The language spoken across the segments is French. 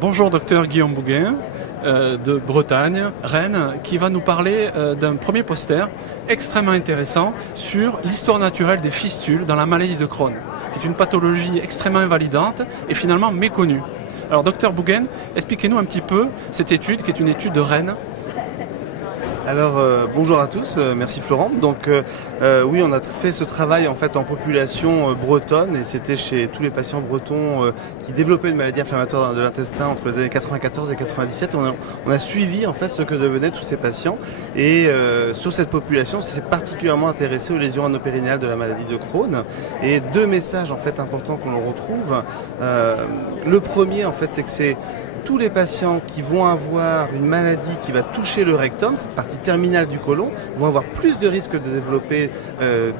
Bonjour docteur Guillaume Bouguin de Bretagne, Rennes, qui va nous parler d'un premier poster extrêmement intéressant sur l'histoire naturelle des fistules dans la maladie de Crohn, qui est une pathologie extrêmement invalidante et finalement méconnue. Alors docteur Bouguin, expliquez-nous un petit peu cette étude qui est une étude de Rennes. Alors bonjour à tous, merci Florent. Donc oui, on a fait ce travail en fait en population bretonne et c'était chez tous les patients bretons qui développaient une maladie inflammatoire de l'intestin entre les années 94 et 97. On a suivi en fait ce que devenaient tous ces patients et sur cette population, on s'est particulièrement intéressé aux lésions anopérinéales de la maladie de Crohn et deux messages en fait importants qu'on retrouve. Le premier en fait, c'est que c'est tous les patients qui vont avoir une maladie qui va toucher le rectum, cette partie terminale du côlon, vont avoir plus de risques de développer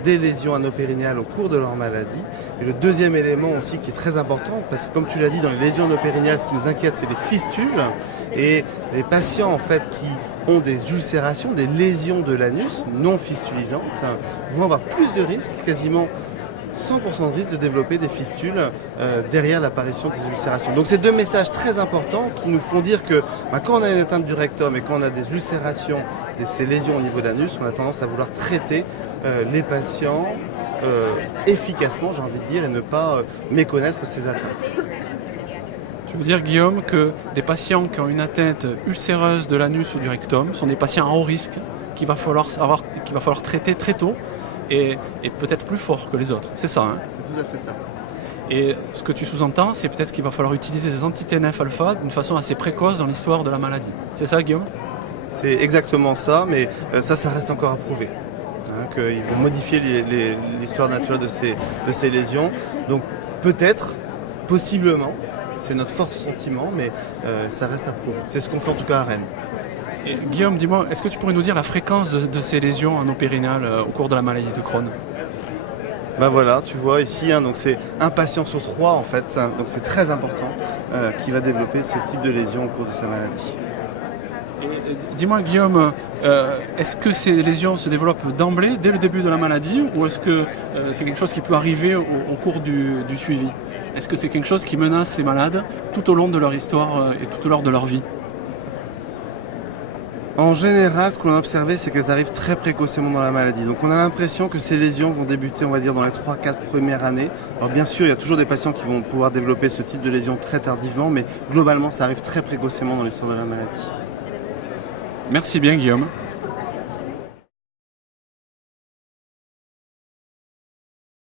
des lésions anopérinéales au cours de leur maladie. Et le deuxième élément aussi qui est très important, parce que comme tu l'as dit, dans les lésions anopérinéales, ce qui nous inquiète, c'est les fistules. Et les patients en fait qui ont des ulcérations, des lésions de l'anus non fistulisantes, vont avoir plus de risques, quasiment 100% de risque de développer des fistules derrière l'apparition de ces ulcérations. Donc c'est deux messages très importants qui nous font dire que quand on a une atteinte du rectum et quand on a des ulcérations, ces lésions au niveau de l'anus, on a tendance à vouloir traiter les patients efficacement, j'ai envie de dire, et ne pas méconnaître ces atteintes. Tu veux dire, Guillaume, que des patients qui ont une atteinte ulcéreuse de l'anus ou du rectum sont des patients à haut risque qu'il va falloir traiter très tôt et peut-être plus fort que les autres. C'est ça, hein? C'est tout à fait ça. Et ce que tu sous-entends, c'est peut-être qu'il va falloir utiliser ces anti-TNF-alpha d'une façon assez précoce dans l'histoire de la maladie. C'est ça, Guillaume? C'est exactement ça, mais ça reste encore à prouver. Qu'ils vont modifier l'histoire naturelle de ces lésions. Donc peut-être, possiblement, c'est notre fort sentiment, mais ça reste à prouver. C'est ce qu'on fait en tout cas à Rennes. Et Guillaume, dis-moi, est-ce que tu pourrais nous dire la fréquence de ces lésions anopérinéales au cours de la maladie de Crohn? Ben voilà, tu vois ici, donc c'est un patient sur 3 en fait, donc c'est très important qui va développer ce type de lésions au cours de sa maladie. Dis-moi Guillaume, est-ce que ces lésions se développent d'emblée, dès le début de la maladie, ou est-ce que c'est quelque chose qui peut arriver au cours du suivi? Est-ce que c'est quelque chose qui menace les malades tout au long de leur histoire et tout au long de leur vie? En général, ce qu'on a observé, c'est qu'elles arrivent très précocement dans la maladie. Donc on a l'impression que ces lésions vont débuter, on va dire, dans les 3-4 premières années. Alors bien sûr, il y a toujours des patients qui vont pouvoir développer ce type de lésions très tardivement, mais globalement, ça arrive très précocement dans l'histoire de la maladie. Merci bien Guillaume.